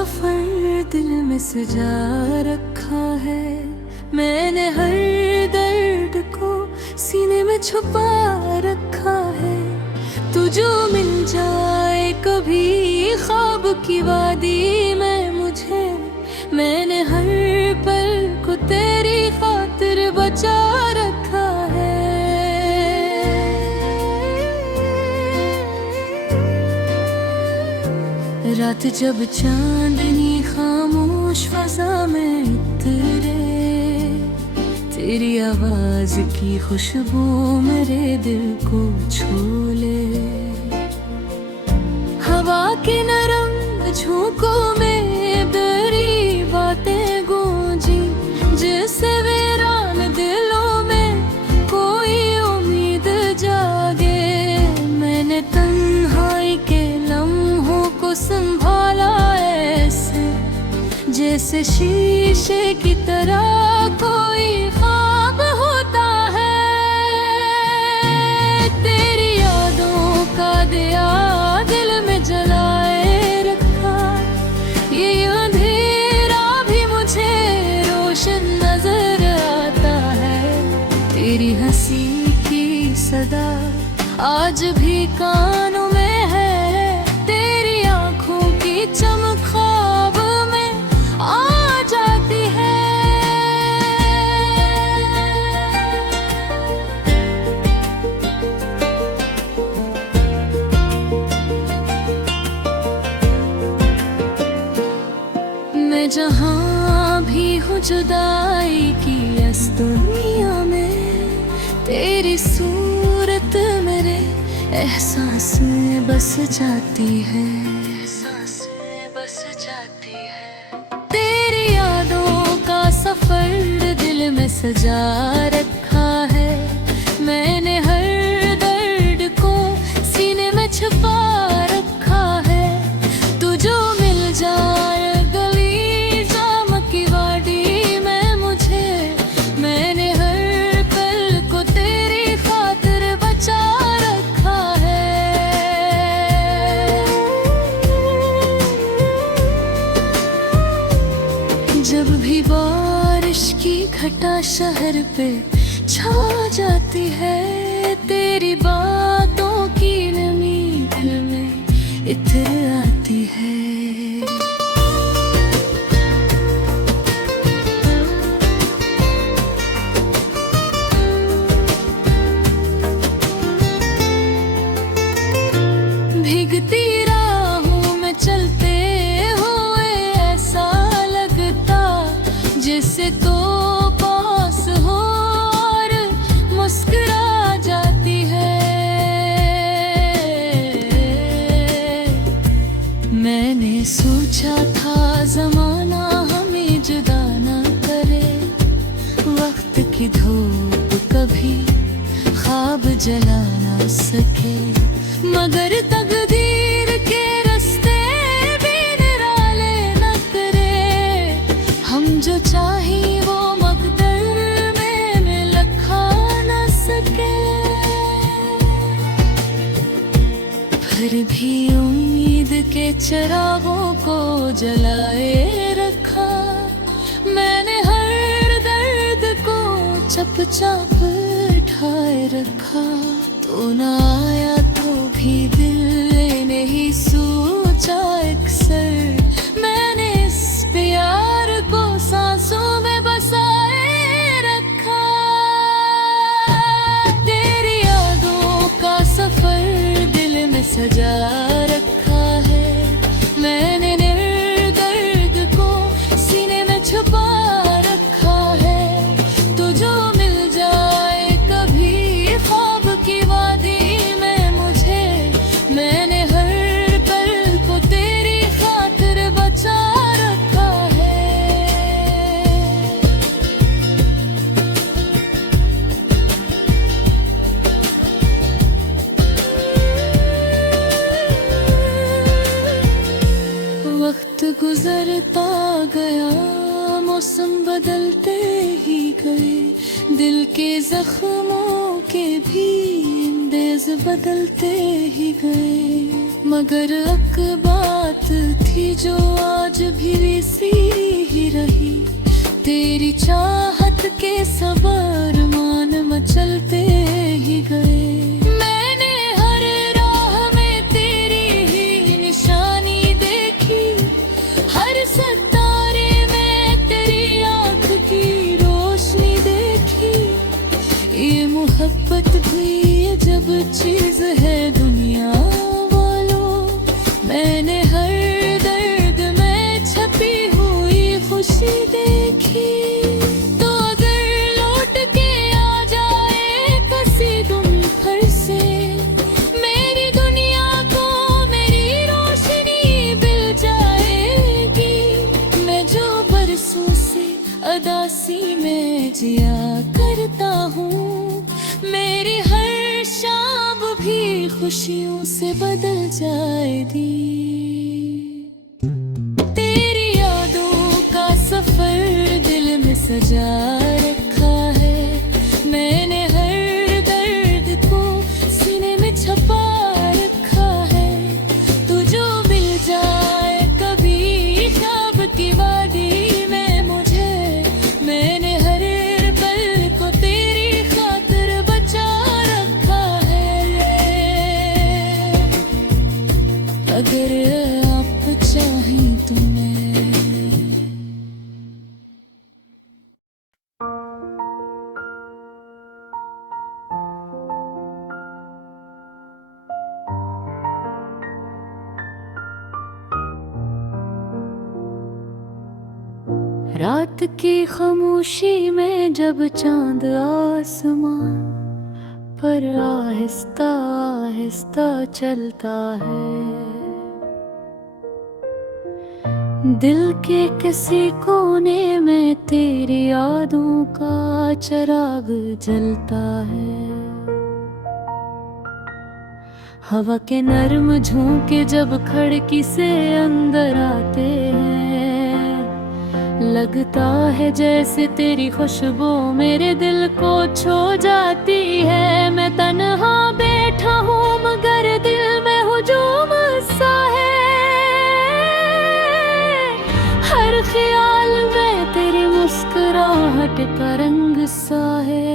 सफर दिल में सजा रखा है। मैंने हर दर्द को सीने में छुपा रखा है। तू जो मिल जाए कभी ख्वाब की वादी में मुझे, मैंने हर पल को तेरी खातिर बचा रखा है। रात जब चांदनी खामोश फजा में उतरे, तेरी आवाज की खुशबू मेरे दिल को छू ले। हवा के नरम झोंकों में तेरी बातें गूंजी, जैसे वीरान दिलों में कोई उम्मीद जागे। मैंने तन्हाई के लम्हों को संभाला ऐसे, जैसे शीशे की तरह कोई ख्वाब होता है। तेरी यादों का दिया दिल में जलाए रखा, ये अंधेरा भी मुझे रोशन नजर आता है। तेरी हंसी की सदा आज भी कानों में है, तेरी आंखों की चमक ख्वाब में आ जाती है। मैं जहाँ भी हूँ जुदाई की इस दुनिया में, तेरी सूरत मेरे एहसास में बस जाती है। एहसास में बस जाती है। तेरी यादों का सफर दिल में सजा रखा है। मैंने हर दर्द को सीने में छुपा रखा है। तू जो मिल जाए गली जाम की वादी में मुझे, मैंने हर पल को तेरी खातिर बचा रखा है। जब भी बारिश की घटा शहर पे छा जाती है, तेरी बातों की नमी दिल में इतर आती है। भीगती राहों में चलते हुए ऐसा लगता जैसे तो पास हो और मुस्कुरा जाती है। मैंने सोचा था जमाना हमें जुदा न करे, वक्त की धूप कभी ख्वाब जला ना सके। मगर तकदीर के रास्ते भी निराले न करे, हम जो चाहें वो मकदर में लिखा न सके। फिर भी उम्मीद के चिरागों को जलाए रखा, मैंने हर दर्द को चुपचाप उठाए रखा। तो न आया तो भी दिल ने ही सोचा अक्सर, मैंने इस प्यार को सांसों में बसाए रखा। तेरी यादों का सफर दिल में सजा रखा है। मैंने दर्द को सीने में छुपा रखा है। तो जो मिल जाए कभी ख्वाब की वादी में मुझे, मैंने हर पल को तेरी खातिर बचा रखा है। वक्त गुजरता गया, मौसम बदलते ही गए, दिल के जख्मों के भी अंदाज बदलते ही गए। मगर एक बात थी जो आज भी वैसी ही रही, तेरी चाहत के सबर मान मचलते ही गए। मैंने हर राह में तेरी ही निशानी देखी, हर सितारे में तेरी आँख की रोशनी देखी। ये मोहब्बत भी अजब चीज है दुनिया वालों, मैंने हर दर्द में छपी हुई खुशी देखी। तो अगर लौट के आ जाए किसी तुम घर से, मेरी दुनिया को मेरी रोशनी मिल जाएगी। मैं जो बरसों से अदासी में जिया करता हूँ, मेरी हर शाम भी खुशियों से बदल जाएगी। तेरी यादों का सफर दिल में सजा रखा है, मैंने हर दर्द को सीने में छपा रखा है। तू जो मिल जाए कभी ख्वाब की वादी में मुझे, मैंने हर पल को तेरी खातिर बचा रखा है। अगर आप चाहें तो मैं रात की खामोशी में जब चांद आसमान पर आहिस्ता आहिस्ता चलता है, दिल के किसी कोने में तेरी यादों का चिराग जलता है। हवा के नर्म झोंके जब खिड़की से अंदर आते हैं, लगता है जैसे तेरी खुशबू मेरे दिल को छू जाती है। मैं तन्हा बैठा हूँ मगर दिल में हुजूम सा है, हर ख्याल में तेरी मुस्कुराहट का रंग सा है।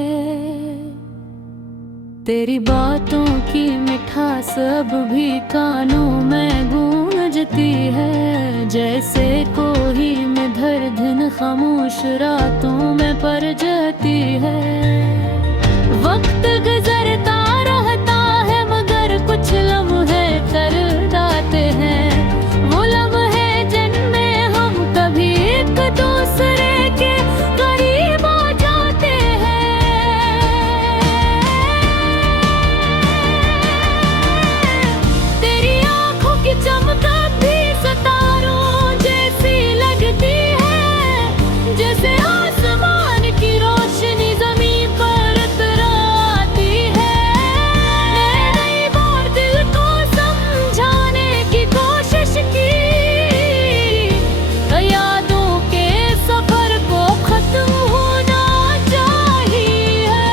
तेरी बातों की मिठास अब भी कानों में गूंजती है, जैसे कोई में धड़धन खामोश रातों में पड़ जाती है। वक्त गुजरता रहता है मगर कुछ लम्हे कर जाते हैं, वो लम्हे जिनमें हम कभी एक दूसरे के करीब आ जाते हैं। तेरी आंखों की चमक भी सितारों जैसी लगती है, जैसे आसमान की रोशनी जमीन पर उतराती है। मैंने कई बार दिल को समझाने की कोशिश की, यादों के सफर को खत्म होना चाहिए।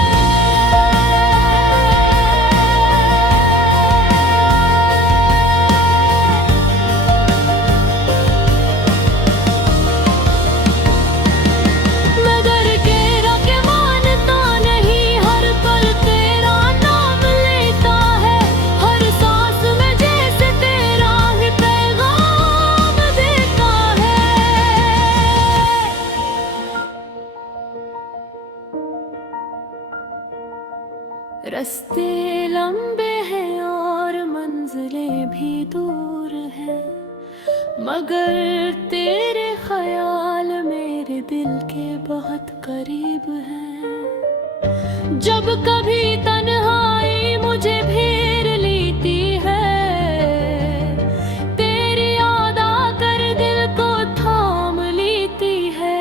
मगर तेरा के मानता नहीं, हर पल तेरा नाम लेता है, हर सांस में जैसे तेरा ही पैगाम देता है। रास्ते लंबे हैं और मंजिलें भी दूर हैं, मगर तेरे ख्याल मेरे दिल के बहुत करीब हैं। जब कभी तन्हाई मुझे घेर लेती है, तेरी याद आकर दिल को थाम लेती है।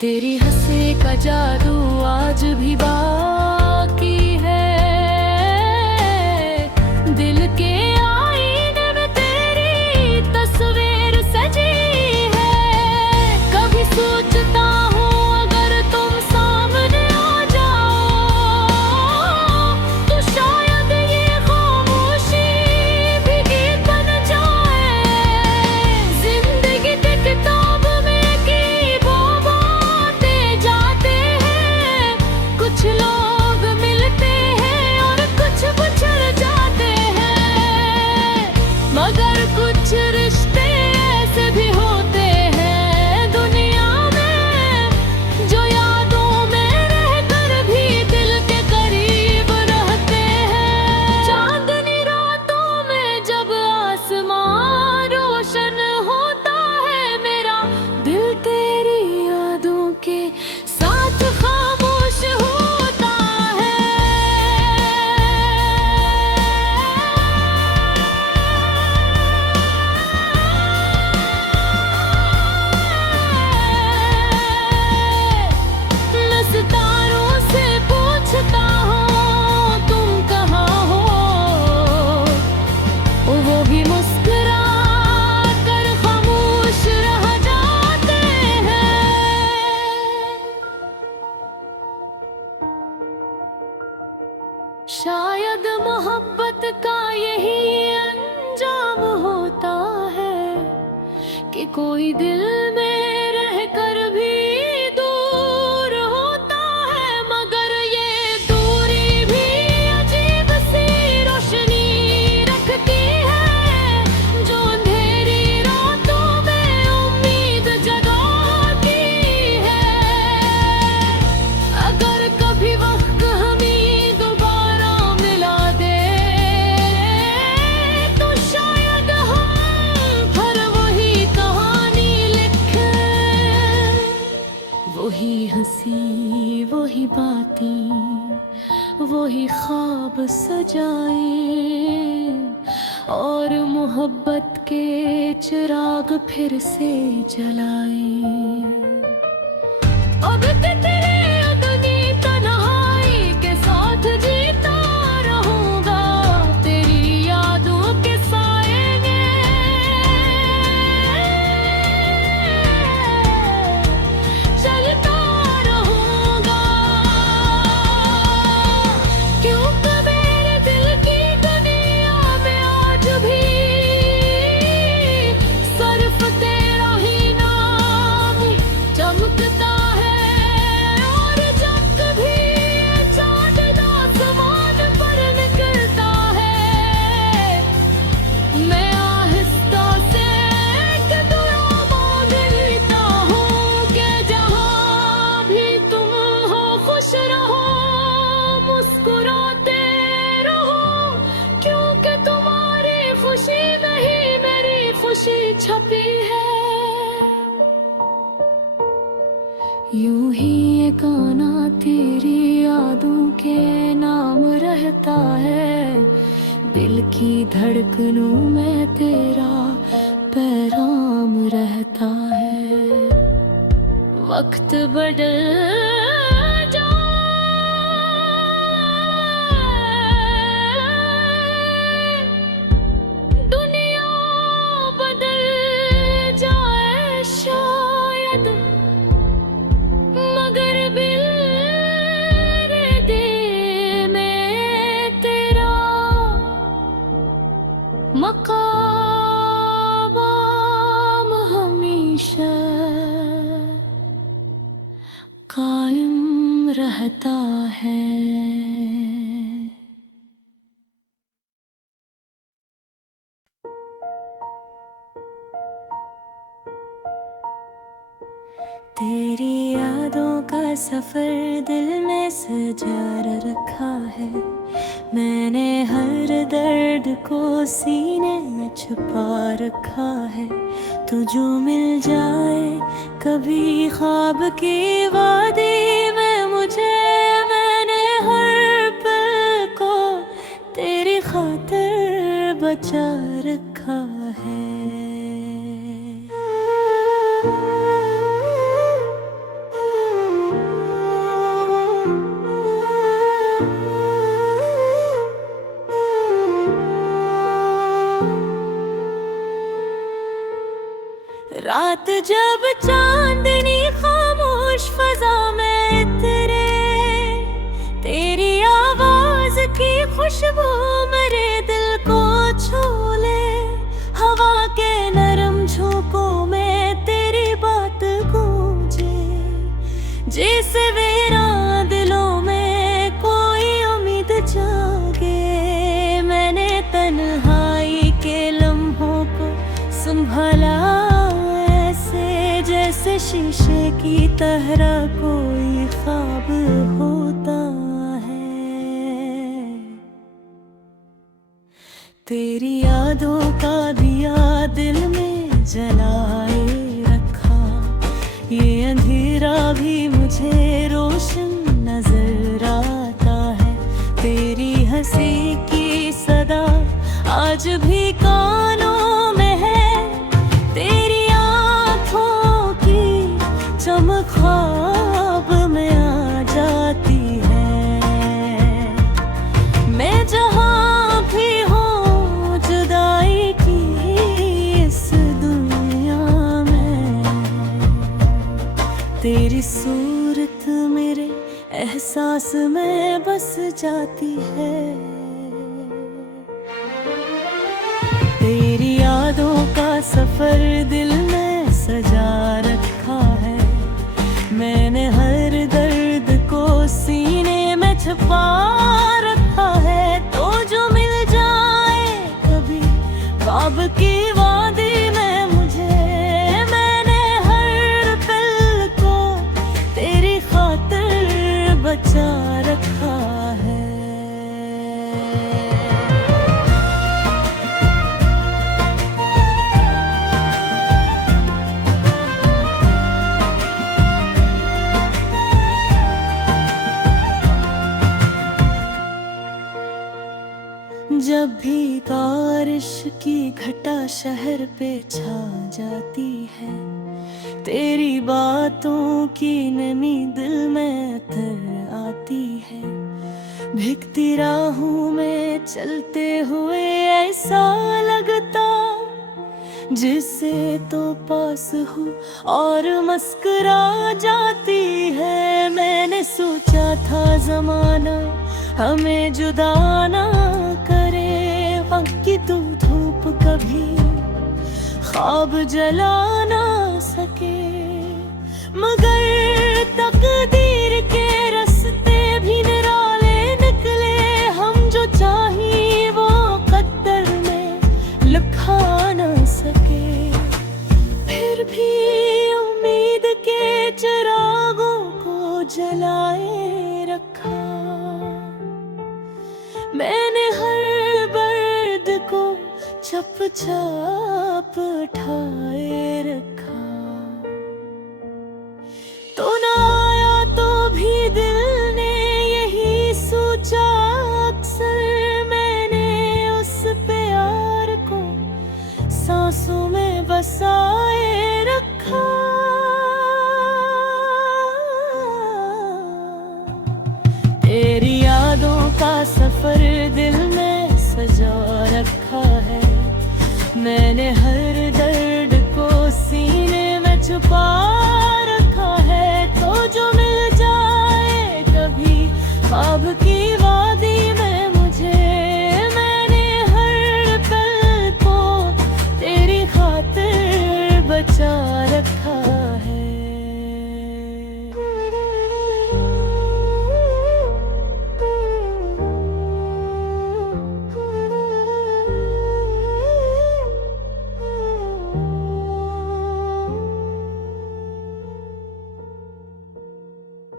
तेरी हंसी का जादू आज भी बाकी है, दिल के आईने में तेरी तस्वीर सजी है। कभी सोचता हूँ अगर तुम सामने आ जाओ, तो शायद ये खामोशी भी गीत कोई दिल में रह कर भी दूर होता है, मगर ये दूरी भी अजीब सी रोशनी रखती है, जो अंधेरी रातों में उम्मीद जगाती है। अगर कभी वक्त हमें दोबारा मिला दे, तो शायद हम फिर वही कहानी लिखें, वही हंसी, वही बातें, वही ख्वाब सजाए, और मोहब्बत के चिराग फिर से जलाए। अब तेरे अगनी तन्हाई के साथ जीता रहूंगा, तेरी यादों के साए में चलता रहूंगा। क्योंकि मेरे दिल की दुनिया में आज भी सिर्फ तेरा ही नाम चमकता है। और जब कभी चांद आसमान पर निकलता है, मैं आहिस्ता से एक दुआ मांग लेता हूँ कि जहाँ भी तुम हो खुश रहो, मुस्कुराते रहो, क्योंकि तुम्हारी खुशी में ही मेरी खुशी छपी है। यूं ही ये गाना तेरी यादों के नाम रहता है, दिल की धड़कनों में तेरा पैगाम रहता है। वक्त बदल जाए, दुनिया बदल जाए शायद, मगर मेरे दिल में तेरा मकाम हमेशा कायम रहता है। तेरी यादों का सफर दिल में सजा रखा है, मैंने हर दर्द को सीने में छुपा रखा है। तू जो मिल जाए कभी ख्वाब की वादी में मुझे, मैंने हर पल को तेरी खातिर बचा रखा है। रात जब चांदनी खामोश फजा में इतरे, तेरी आवाज की खुशबू मेरे दिल को छू ले, हवा के नरम झोंकों में तेरी बात गूंजे, जैसे वीरान दिलों में कोई उम्मीद जागे। मैंने तन्हाई के लम्हों को संभाला जैसे शीशे की तरह कोई ख्वाब होता है। तेरी यादों का दिया दिल में जलाए रखा, ये अंधेरा भी मुझे रोशन नजर आता है। तेरी हंसी की सदा आज भी कानों में है, तेरी चमक ख्वाब में आ जाती है। मैं जहाँ भी हूँ जुदाई की इस दुनिया में, तेरी सूरत मेरे एहसास में बस जाती है। तेरी यादों का सफर दिल में की घटा शहर पे छा जाती है, तेरी बातों की नमी दिल में अतर आती है। भीगती राहों में चलते हुए ऐसा लगता जिससे तो पास हो और मुस्कुरा जाती है। मैंने सोचा था जमाना हमें जुदा ना करे, वक्त की तू धूप कभी ख्वाब जला ना सके। मगर तकदीर के रास्ते भी निराले निकले, हम जो चाहिए वो कद्दर में लिखा ना सके। फिर भी उम्मीद के चिरागों को जलाए रखा, मैंने हर बर्द को चुपचाप उठाए रखा। तो ना आया तो भी दिल ने यही सोचा, अक्सर मैंने उस प्यार को सांसों में बसाए रखा। तेरी यादों का सफर दिल में सजा रखा है, मैंने हर दर्द को सीने में छुपा रखा है। तो जो मिल जाए कभी ख्वाब की वादी में मुझे, मैंने हर पल को तेरी खातिर बचा रखा है।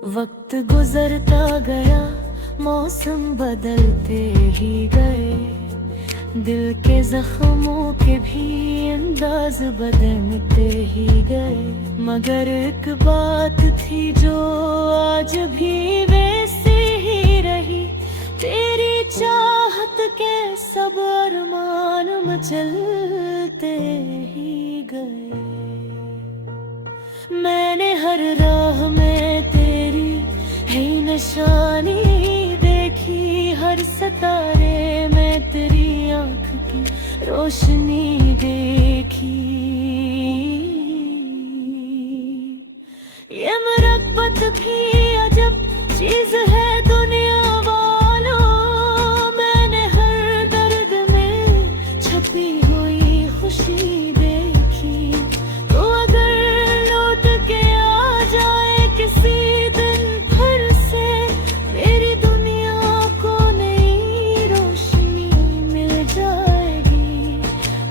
वक्त गुजरता गया, मौसम बदलते ही गए, दिल के जख्मों के भी अंदाज बदलते ही गए। मगर एक बात थी जो आज भी वैसी ही रही, तेरी चाहत के सब अरमान मचलते ही गए। मैंने हर राह में तेरी ही निशानी देखी, हर सितारे में तेरी आँख की रोशनी देखी। ये मुरब्बत भी अजब चीज है दुनिया वालों, मैंने हर दर्द में छुपी हुई खुशी देखी। तो अगर लौट के आ जाए किसी दिन फिर से, मेरी दुनिया को नई रोशनी मिल जाएगी।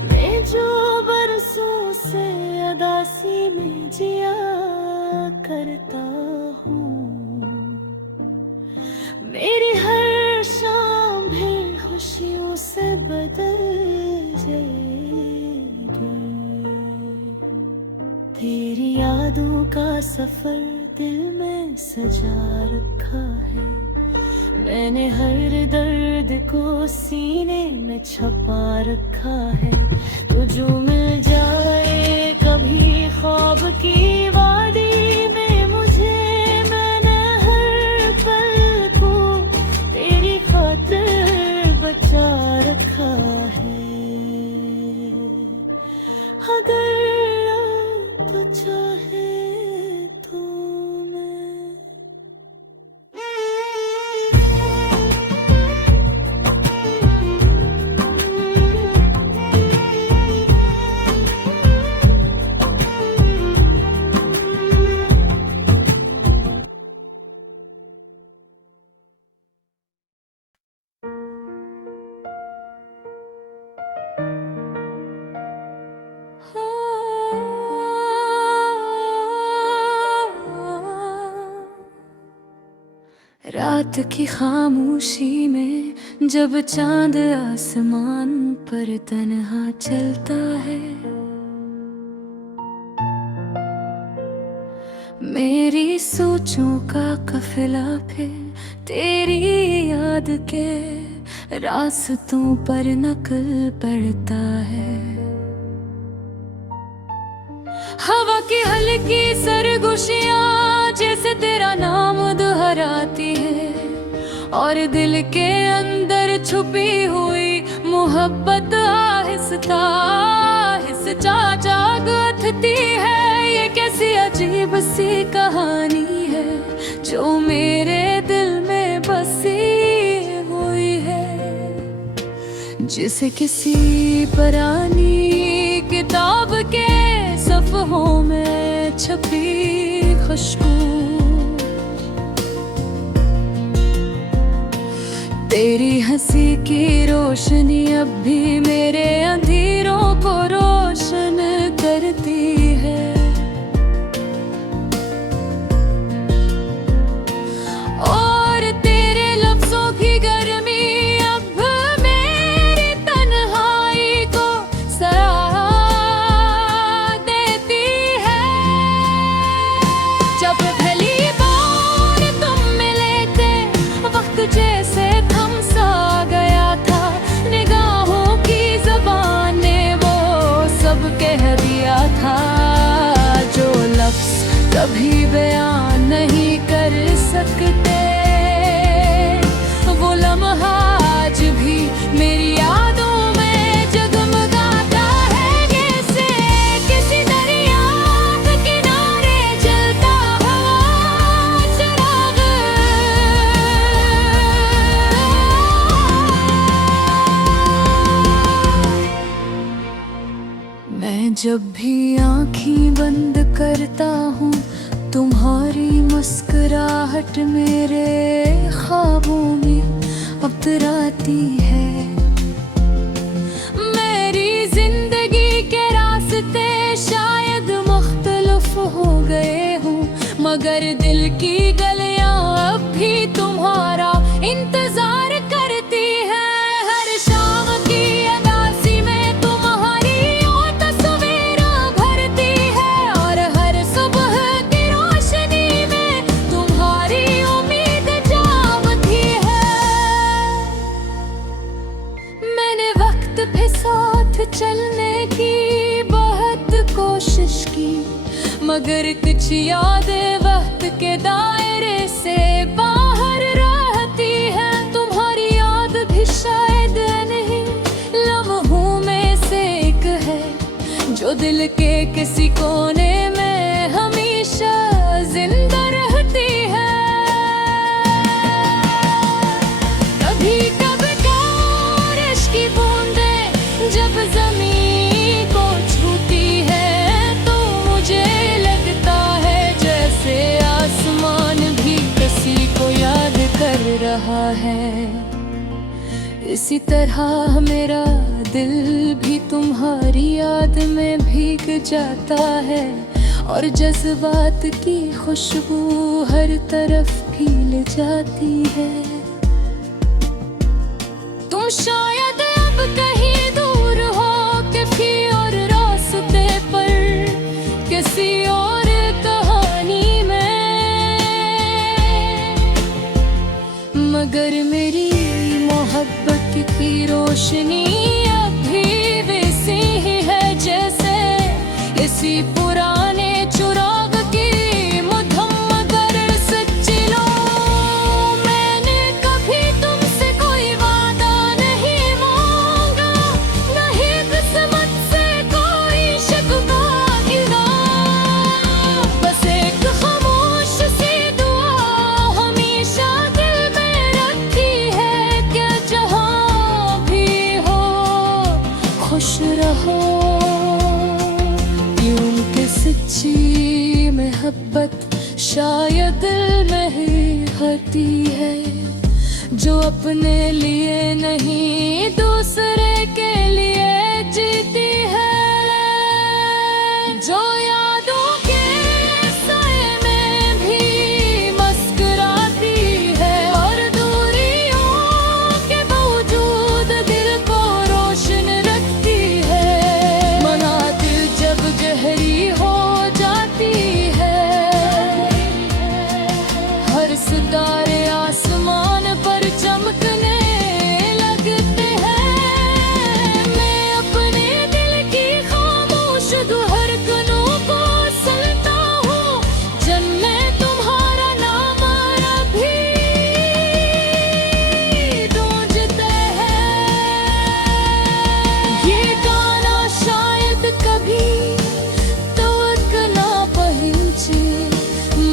मैं जो बरसों से उदासी में जिया करता हूँ, मेरी हर शाम भी खुशियों से बदल जाएगी। तेरी यादों का सफर दिल में सजा रखा है, मैंने हर दर्द को सीने में छुपा रखा है। तो जो मिल जाए कभी ख्वाब की वादी में मुझे, मैंने हर पल को तेरी खातिर बचा रखा है। अगर तो चाहे तो मैं रात की खामोशी में जब चांद आसमान पर तन्हा चलता है, मेरी सोचों का काफिला फिर तेरी याद के रास्तों पर नकल पड़ता है। हवा की हल्की सरगोशियां जैसे तेरा नाम दोहराती है, और दिल के अंदर छुपी हुई मोहब्बत आहिस्ता आहिस्ता जागती है। ये कैसी अजीब सी कहानी है जो मेरे दिल में बसी हुई है, जिसे किसी पुरानी किताब के सफ़हों में छपी खुशबू। तेरी हंसी की रोशनी अब भी मेरे अंधेरों को रोशन करती है, और तेरे लफ्जों की गर्मी अब मेरी तन्हाई को सराहा देती है। जब पहली बार तुम मिले थे, वक्त जैसे कभी बयान नहीं कर सकते, वो लम्हा आज भी मेरी यादों में जगमगाता है, जैसे किसी दरिया के किनारे जलता हुआ चिराग। मैं जब भी आँखें बंद करता हूँ, तुम्हारी मुस्कुराहट मेरे ख्वाबों में उतराती है। मेरी जिंदगी के रास्ते शायद मुख्तलिफ हो गए हों, मगर दिल की गलियां अब भी तुम्हारा इंतजार करती है। हर शाम की अगासी में तुम्हारी तस्वीर भरती है, और हर सुबह चलने की बहुत कोशिश की, मगर कुछ यादें वक्त के दायरे से बाहर रहती है। तुम्हारी याद भी शायद नहीं लम्हों में से एक है, जो दिल के किसी कोने में हमेशा जिंदा रहती है। कभी कभी बारिश की बूंदें जब ज़मीन को छूती है, तो मुझे लगता है जैसे आसमान भी किसी को याद कर रहा है। इसी तरह मेरा दिल भी तुम्हारी याद में भीग जाता है, और जज्बात की खुशबू हर तरफ फैल जाती है। तुम शायद अब कहीं किसी और कहानी में, मगर मेरी मोहब्बत की रोशनी अब भी वैसी ही है, जैसे इसी पुराने चिराग की मधम मगर सच्ची लो। मैंने कभी तुमसे कोई वादा नहीं मांगा, नहीं किस्मत से कोई शिकवा, खुश रहो। क्योंकि सच्ची मोहब्बत शायद दिल में ही होती है, जो अपने लिए नहीं दूसरे के लिए जीती है, जो यादों के साए में भी मुस्कुराती है, और दूरियों के बावजूद दिल को रोशन रखती है। मनाजिल जब गहरी हो जाती है, हर सितारे आसमान पर चमकने लगे।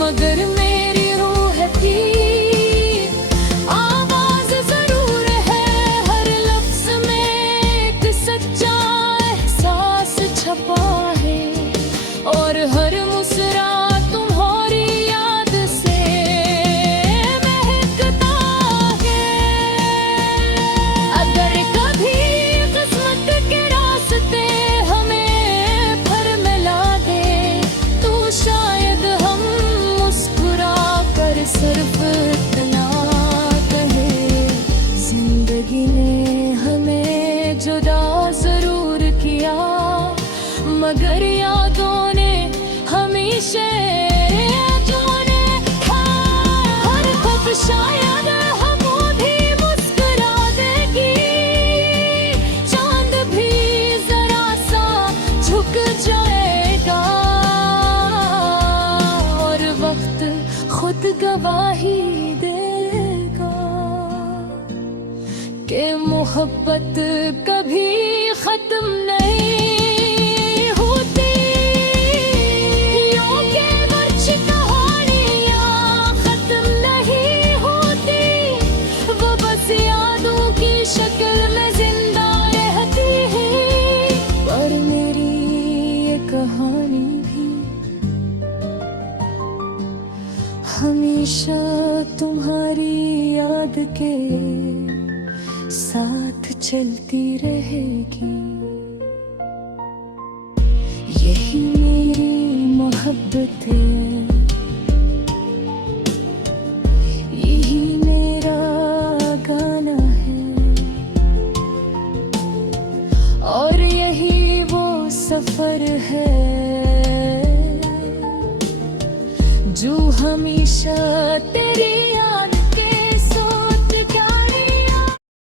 मगर मेरी रूह थी, आवाज जरूर है हर लफ्ज में, एक सच्चा एहसास छपा है, और हर मुस्कुरा तुम्हारी याद से महकता है। अगर कभी किस्मत के रास्ते हमें फिर मिला दे, तो शायद हम मुस्कुरा कर सिर्फ इतना कहे, जिंदगी ने हमें जुदा जरूर किया, मगर यादों ने हमेशा जोड़े। हर खत शायद हमको भी मुस्कुरा देगी, चांद भी जरा सा झुक जाएगा, और वक्त खुद गवाही देगा कि मोहब्बत कभी खत्म नहीं होती। यूं के कुछ कहानियां खत्म नहीं होती, वो बस यादों की शक्ल में जिंदा रहती है। पर मेरी ये कहानी भी हमेशा तुम्हारी याद के साथ चलती रहेगी। यही मेरी मोहब्बत है, यही मेरा गाना है, और यही वो सफर है जो हमेशा तेरी